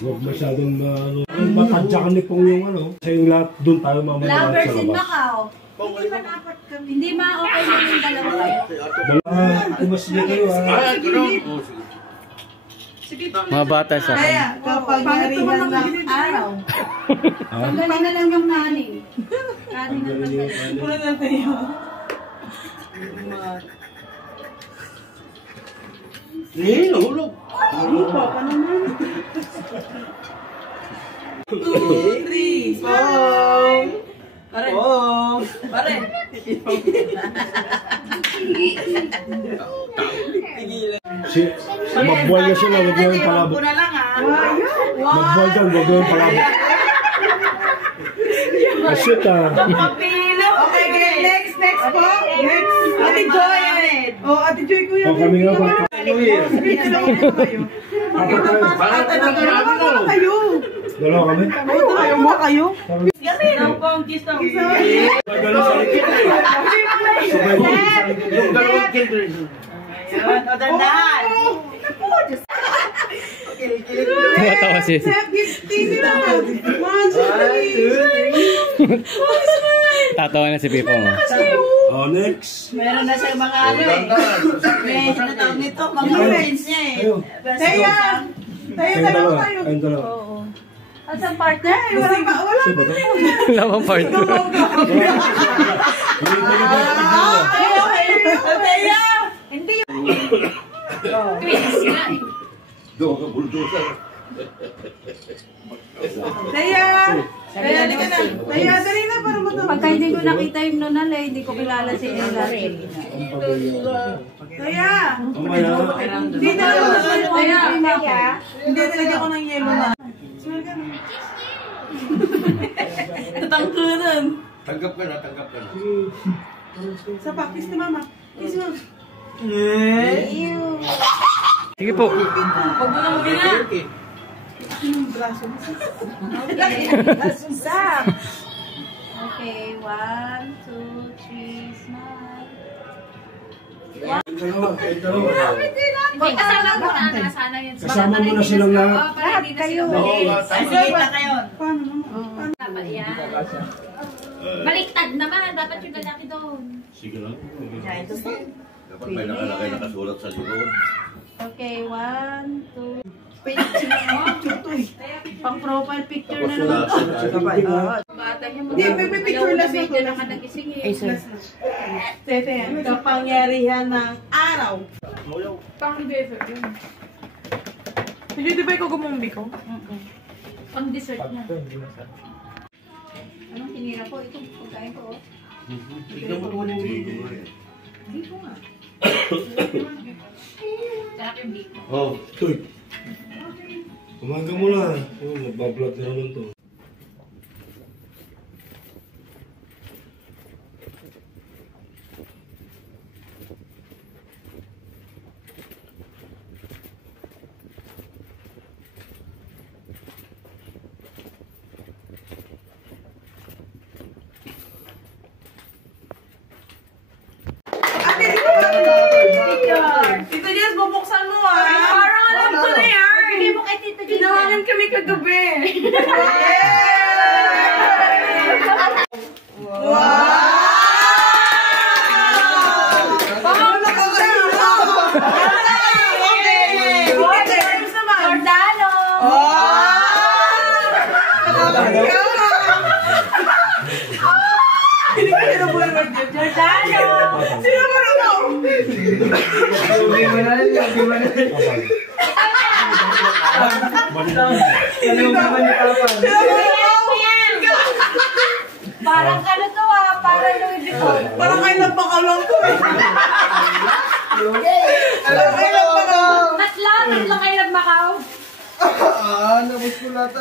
Huwag masyadong matadyakan ni Pong yung ano. Kasi yung lahat doon tayo mamaya sa labas. Lovers in Macau. Hindi man apat kami. Hindi ma-okay na yung dalawa kayo. Tumas niya kayo ha. Mga bata sa akin. Kaya kapag narihan ng araw. Tanggalin na lang yung kanin. Kanin na tanggalin. Wala na tayo. Nahulog. Lupa pa naman. 2, 3, 4. Pare. Pare. Magbuhay na sila, wag gawin palabok. Magbuhay dyan, wag gawin palabok. Asyut ha. Okay, next po. Next. Ate Joy. Oh, Ate Joy ko yan. Kami nga ba? Dalawa kayo. Dalawa kami? Ayaw mo kayo? Yamin! Ang pang kiss ng Dalawa sa likit. Yung dalawang kindred. Dandahan! Tumatawa si... Tatawa na si Pipo mo. Oh, next. Meron na siyang mga ano eh. May natawag nito, mga friends niya eh. Taya! Taya, dalawa kayo. Ayun dalawa. At ang partner? Wala pa, wala pa. Lamang partner. Taya! Hindi yun. Chris nga eh. Doon ka, bulldozer. Taya! Taya, di ka na. Taya, dali na para matapos. Pagka hindi ko nakita yung nonal eh, hindi ko kilala si Ella. Taya! Hindi na ako Taya! Hindi talaga ako ng yelo na. Tatangkunan. Tanggap ka na, tanggap ka na. Sa pakis ni Mama. Kiss mo. Sige po. Huwag mo nang bina. Braso. Sam. Okay, 1, 2, 3, smile. Hindi, kasama mo na nakasana yun. Kasama mo na silang lahat. Para hindi na sila Sige pa kayo. dapat yan. Baliktad naman, dapat yung lalaki doon. Sige lang. Dapat may nakalagay nakasulat sa likod. Okay, 1, 2. Pang profile picture na naman to. Hindi, may picture lang sa video naman nagising eh. Tete, kapangyarihan ng araw. Pang dessert yun. Hindi, di ba ikaw gumumbi ko? Pang dessert na. Anong tinira ko? Itong pagkain ko. Tignan mo naman yung video. Hindi ko nga. Sarap yung biko. Oh, tuy. Umaga mo na. Oh, magbablog na naman to. Tito Jess, bubuksan mo ah! Parang alam ko na yan! Bigay mo kay Tito Jess. Ginawagan kami kagabi! Wow! Parang nakakaiba! Okay! Terms naman! Jordano! Hindi ko sinabuhay mag-Jordano! Sino mo na mo? Parang ano to ah, parang Louis Vuitton. Parang kayo nagpakalong ko eh. Parang kayo nagpakalong. Tatlo kayo nagmakaw. Nabos ko lahat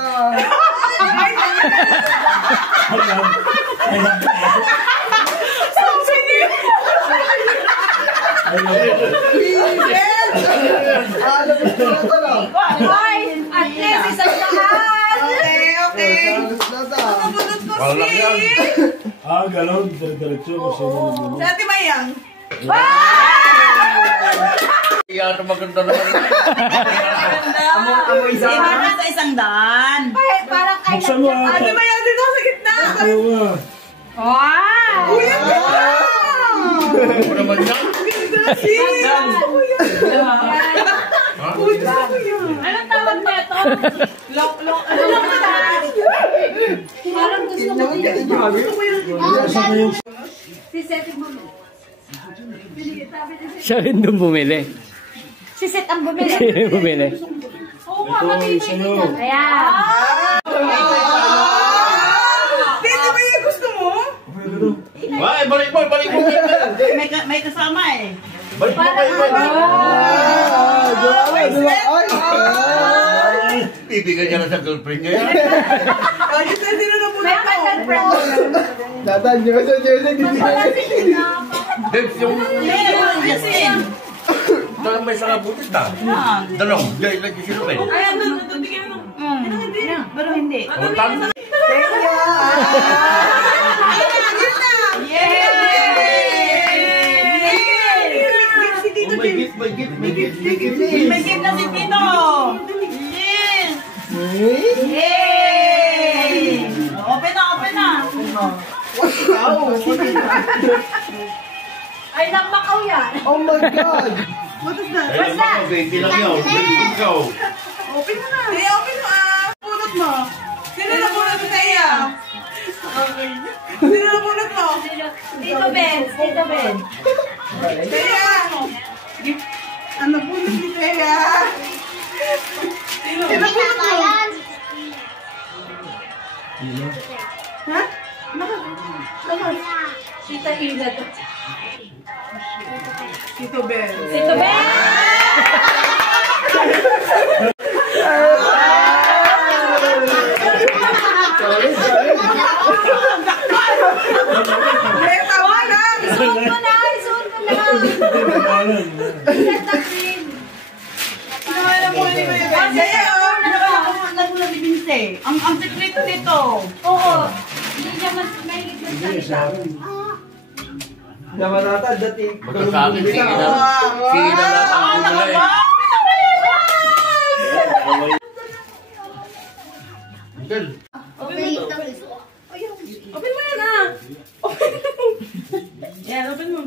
Hoy, at least isang lahat. Okay. Nabunot ko si... Ah, galon. Diretso. Si Ate Mayang. Kaya ito maganda naman. Amoy sa isang daan. Parang kay Buksan mo ah. Ano ba yan dito sa gitna? Ayaw nga. Wow! Kuya, Ano naman yan? Anong tawag mo ito? Parang gusto ko din. Saan na yung... Si Seth mo. Siya rin doon bumili. Si Seth ang bumili. Siya rin bumili. Oo nga, Ito, mabibili isa ka. nyo. Ayan. Tito ba yung gusto mo? Ay, balik mo. May kasama eh. Balik mo kayo. Bibigyan niya na sa girlfriend niya. Ay, sino na po May pagkat friend. Tatan nyo sa Jose. Debs yung... Yasin. Dalang may sanga butis na. Dalong. Diyan lagi si Ruben. Ay, ano, bigyan mo. Pero hindi. O, tama. Si Tito James. May gift. May gift na si Tito. Yes. Yay! Open na. Ay, nagmakaw yan. Oh my God! What is that? Ayun lang ako, 20 lang yun. 20 ikaw. Open mo na. Hey, open mo Punot mo. Sino na punot mo sa iya? Sino na punot mo? Tito Ben. Tito Ben. Kaya. Ano punot ni Kaya? Sino punot mo? Ha? Tita Hilda to. Tito Ben. Tito Ben! May tawa lang. Isuot mo na! Isuot mo na! Ganda rin. Ano po ni Kaya? Kaya, Nagula ni Vince. Ang sekreto nito. Oo. Hindi niya mas mahilig ng salita. Naman nata, dati. Magkasabi, sige na. Sige na lang ang gulay. Uncle. open mo yan Yan, open mo.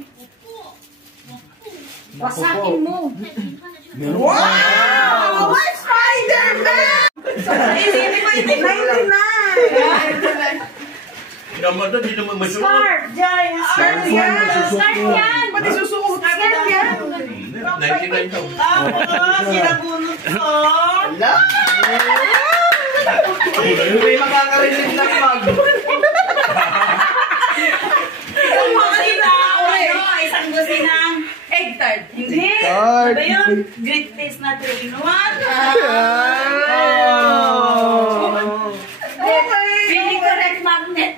Wasakin mo. Wow! Spider-Man! Hindi mo yung 99! Naman na, di naman masuot. Scarf! Scarf yan! Scarf yan! Pati susuot ka na yan! 99 daw. Tapos, sinabunot ko. May makakarinig ng mag. Isang kusina. Isang kusinang Egg tart. hindi. Tart. Ano yun? Great taste na 3-in-1. Pili ko red magnet.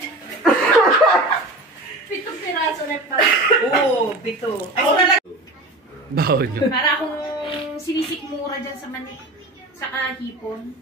7 piraso red magnet. Oo, pito. Ay, wala Baho nyo. Para akong sinisikmura dyan sa mani. Sa kahipon.